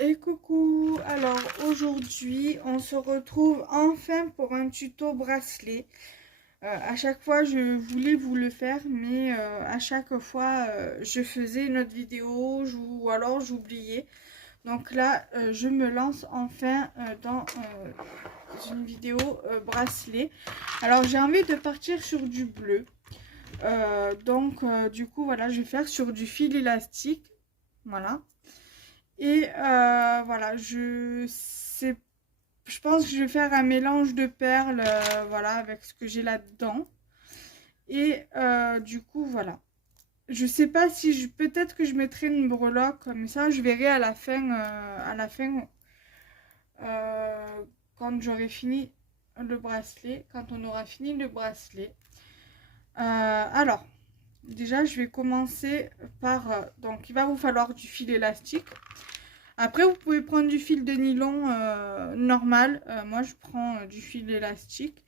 Et coucou, alors aujourd'hui on se retrouve enfin pour un tuto bracelet. À chaque fois je voulais vous le faire mais à chaque fois je faisais une autre vidéo ou alors j'oubliais. Donc là je me lance enfin dans une vidéo bracelet. Alors j'ai envie de partir sur du bleu. Du coup voilà, je vais faire sur du fil élastique. Voilà. Et voilà, je pense que je vais faire un mélange de perles, voilà, avec ce que j'ai là-dedans. Et du coup, voilà. Je sais pas si peut-être que je mettrai une breloque, mais ça, je verrai à la fin, euh, quand j'aurai fini le bracelet, quand on aura fini le bracelet. Alors, déjà, je vais commencer par, donc, il va vous falloir du fil élastique. Après, vous pouvez prendre du fil de nylon normal. Moi, je prends du fil élastique.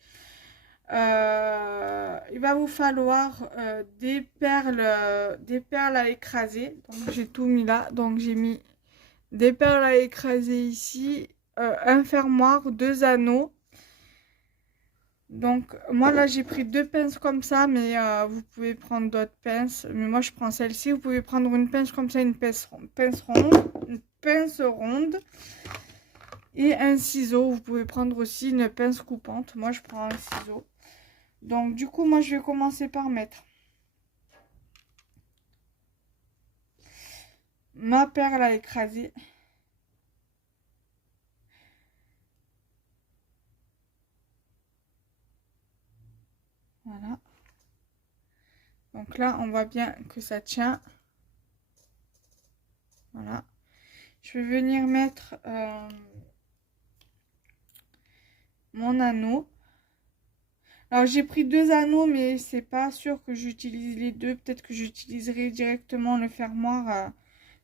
Il va vous falloir des perles à écraser. Donc, j'ai tout mis là. Donc, j'ai mis des perles à écraser ici, un fermoir, deux anneaux. Donc, moi, là, j'ai pris deux pinces comme ça, mais vous pouvez prendre d'autres pinces. Mais moi, je prends celle-ci. Vous pouvez prendre une pince comme ça, une pince ronde. Une pince ronde. Et un ciseau, vous pouvez prendre aussi une pince coupante. Moi, je prends un ciseau. Donc, du coup, moi, je vais commencer par mettre ma perle à écraser. Voilà. Donc là, on voit bien que ça tient. Voilà. Je vais venir mettre mon anneau. Alors, j'ai pris deux anneaux, mais c'est pas sûr que j'utilise les deux. Peut-être que j'utiliserai directement le fermoir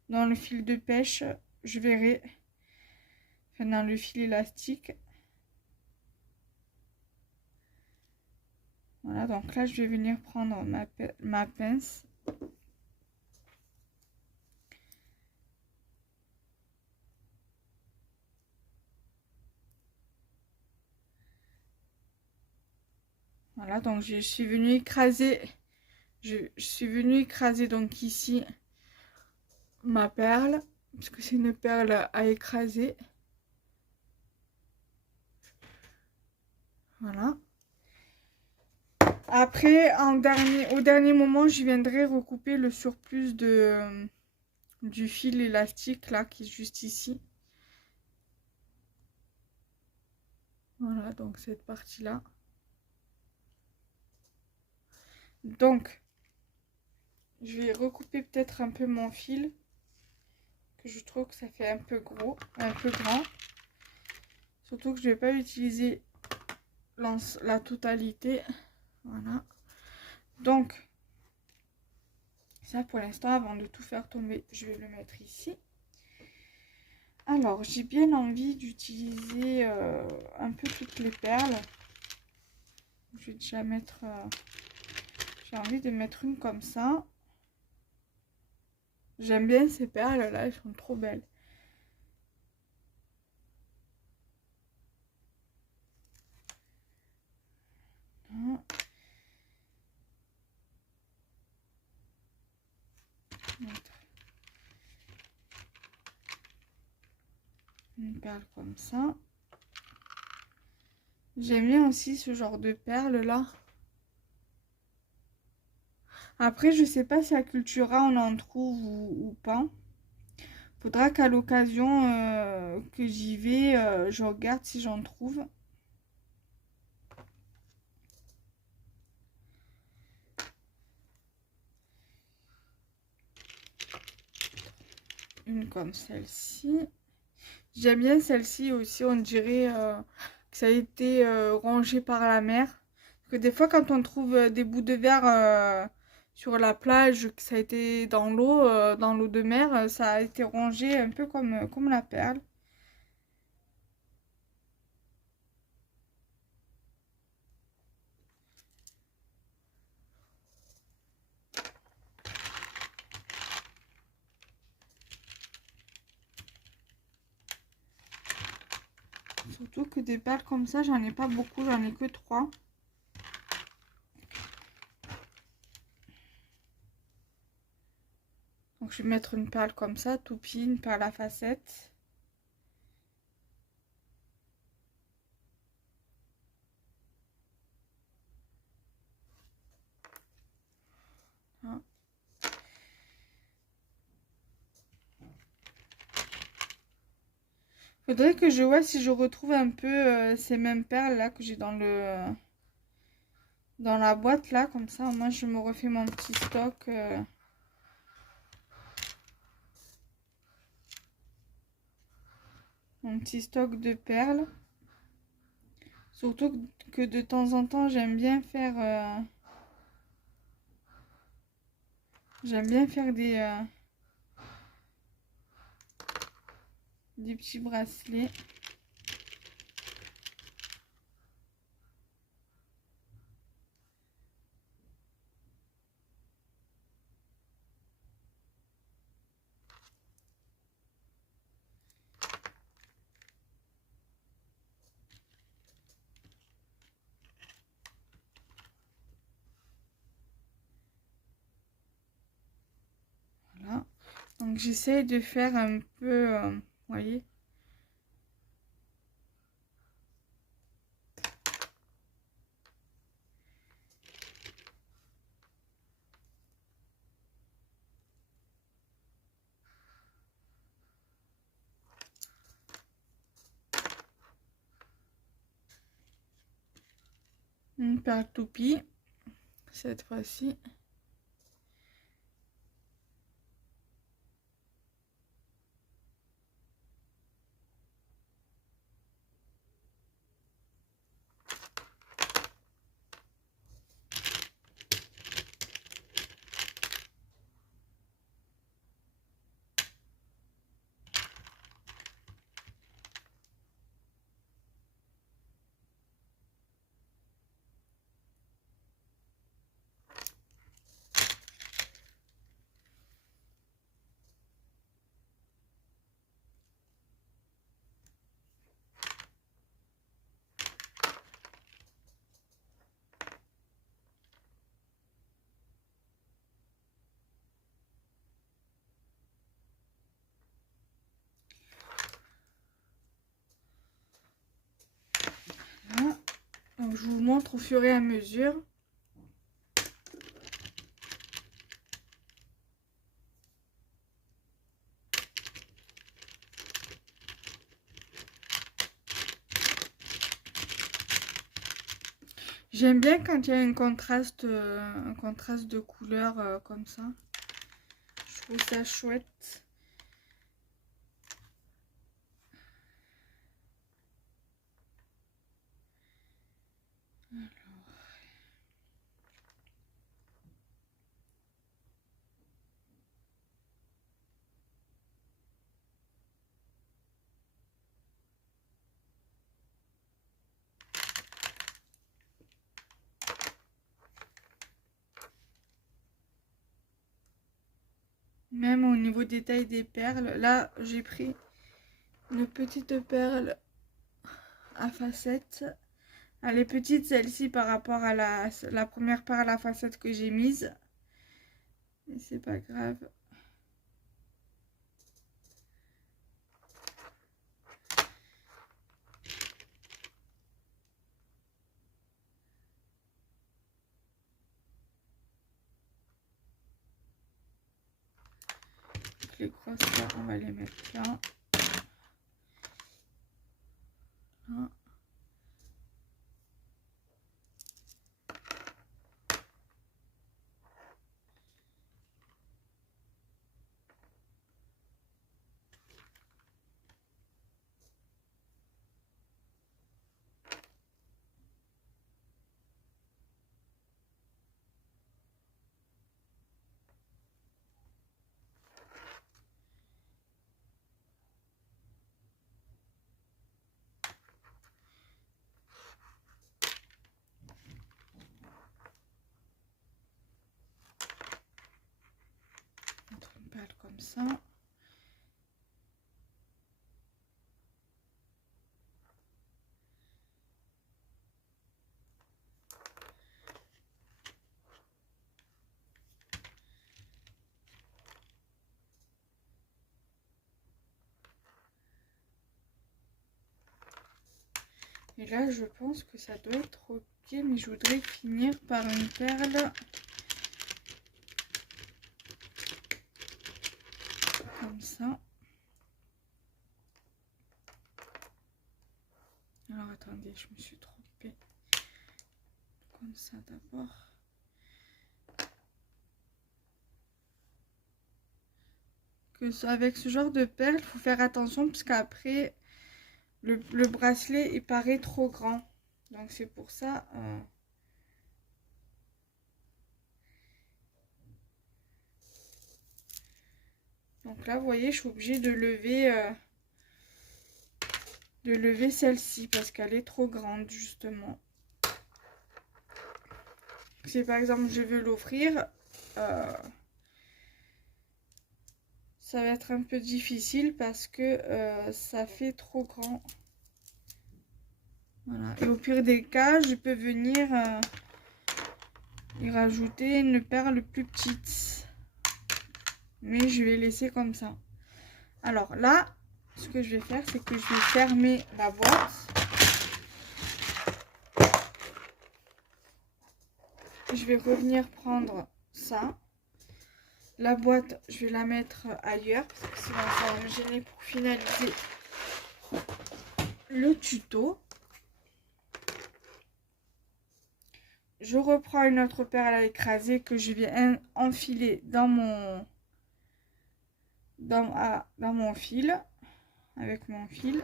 dans le fil de pêche. Je verrai. Enfin, dans le fil élastique. Voilà, donc là, je vais venir prendre ma pince. Voilà, donc je suis venue écraser, je suis venue écraser donc ici ma perle, parce que c'est une perle à écraser. Voilà. Après, au dernier moment, je viendrai recouper le surplus du fil élastique là, qui est juste ici. Voilà, donc cette partie-là. Donc, je vais recouper peut-être un peu mon fil, que je trouve que ça fait un peu gros, un peu grand. Surtout que je ne vais pas utiliser la totalité. Voilà. Donc, ça pour l'instant, avant de tout faire tomber, je vais le mettre ici. Alors, j'ai bien envie d'utiliser un peu toutes les perles. Je vais déjà mettre... j'ai envie de mettre une comme ça. J'aime bien ces perles-là, elles sont trop belles. Voilà. Mettre une perle comme ça. J'aime bien aussi ce genre de perles là. Après, je sais pas si à Cultura on en trouve ou pas. Faudra qu'à l'occasion que j'y vais, je regarde si j'en trouve. Une comme celle-ci. J'aime bien celle-ci aussi, on dirait que ça a été rongé par la mer. Parce que des fois, quand on trouve des bouts de verre sur la plage, que ça a été dans l'eau de mer, ça a été rongé un peu comme la perle. Surtout que des perles comme ça, j'en ai pas beaucoup, j'en ai que 3. Donc je vais mettre une perle comme ça, toupie, une perle à facettes. Hein. Faudrait que je vois si je retrouve un peu ces mêmes perles là que j'ai dans dans la boîte là, comme ça moi je me refais mon petit stock. Mon petit stock de perles. Surtout que de temps en temps, j'aime bien faire des petits bracelets. Voilà. Donc j'essaie de faire un peu, vous voyez. Une perle toupie, cette fois-ci. Voilà. Donc je vous montre au fur et à mesure. J'aime bien quand il y a un contraste de couleurs comme ça. Je trouve ça chouette. Même au niveau des tailles des perles, là j'ai pris une petite perle à facettes. Elle est petite celle-ci par rapport à la première perle à facettes que j'ai mise. Mais c'est pas grave. Donc les grosses là, on va les mettre là. Là. Une perle comme ça. Et là, je pense que ça doit être ok, mais je voudrais finir par une perle. Comme ça. Alors, attendez, je me suis trompée. Comme ça, d'abord. Avec ce genre de perles, il faut faire attention parce qu'après, le bracelet, il paraît trop grand. Donc, c'est pour ça... Donc là, vous voyez, je suis obligée de lever celle-ci parce qu'elle est trop grande, justement. Si par exemple, je veux l'offrir, ça va être un peu difficile parce que ça fait trop grand. Voilà. Et au pire des cas, je peux venir y rajouter une perle plus petite. Mais je vais laisser comme ça. Alors là, ce que je vais faire, c'est que je vais fermer la boîte. Je vais revenir prendre ça. La boîte, je vais la mettre ailleurs parce que sinon ça va me gêner pour finaliser le tuto. Je reprends une autre perle à écraser que je vais enfiler dans mon fil, avec mon fil.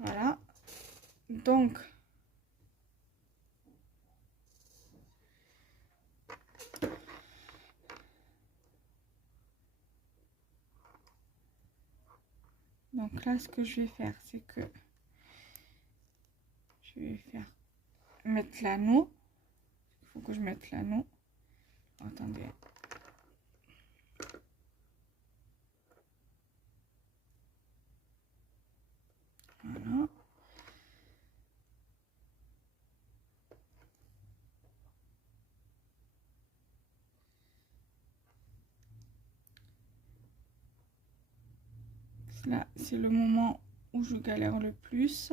Voilà. Donc, là, ce que je vais faire, c'est que je vais mettre l'anneau. Il faut que je mette l'anneau. Attendez. Voilà. Là, c'est le moment où je galère le plus.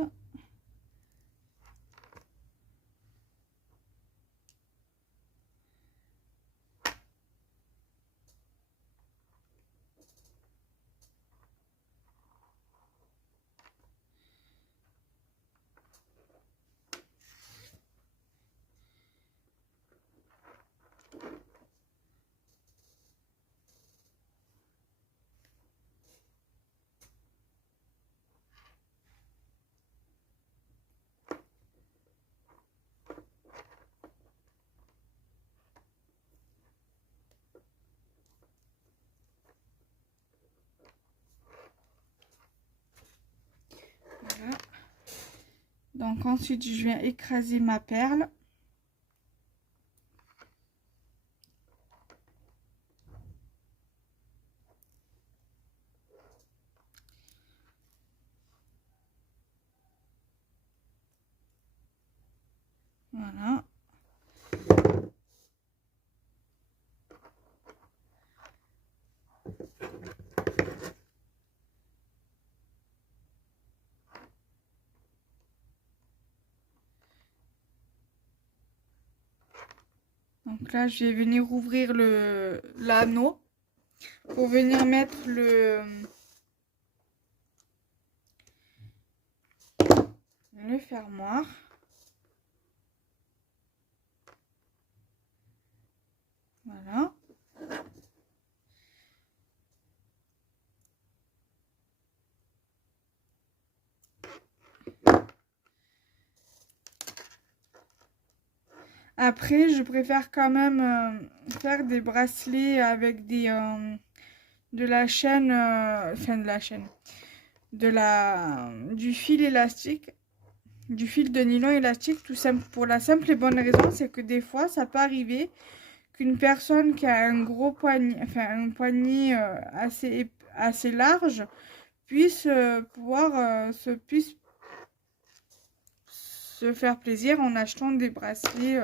Voilà. Donc ensuite, je viens écraser ma perle. Voilà. Donc là, je vais venir ouvrir l'anneau pour venir mettre le fermoir. Voilà. Après, je préfère quand même faire des bracelets avec de la chaîne, du fil élastique, du fil de nylon élastique, tout simple, pour la simple et bonne raison, c'est que des fois, ça peut arriver qu'une personne qui a un gros poignet, enfin un poignet assez large, puisse se faire plaisir en achetant des bracelets.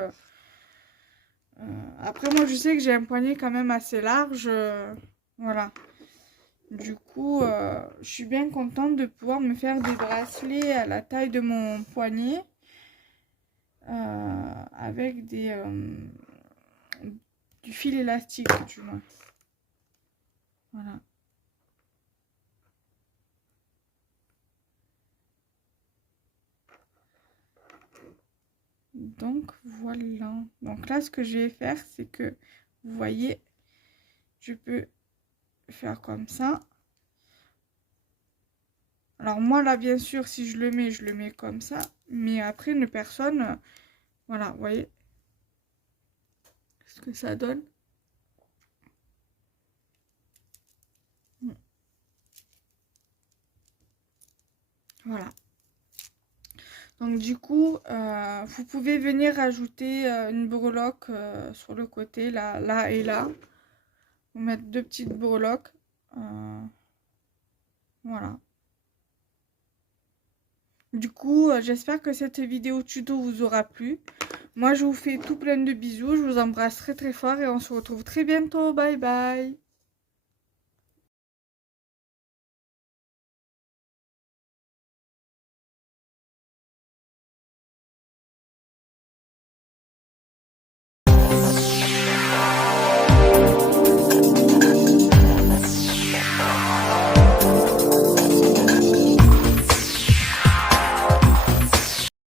Après, moi, je sais que j'ai un poignet quand même assez large, voilà. Du coup, je suis bien contente de pouvoir me faire des bracelets à la taille de mon poignet. Avec du fil élastique, du moins. Voilà. Donc voilà. Donc là, ce que je vais faire, c'est que, vous voyez, je peux faire comme ça. Alors moi, là, bien sûr, si je le mets comme ça. Mais après, une personne, voilà, vous voyez ce que ça donne. Voilà. Donc du coup, vous pouvez venir ajouter une breloque sur le côté, là et là. Vous mettre 2 petites breloques. Voilà. Du coup, j'espère que cette vidéo tuto vous aura plu. Moi, je vous fais tout plein de bisous. Je vous embrasse très très fort et on se retrouve très bientôt. Bye bye.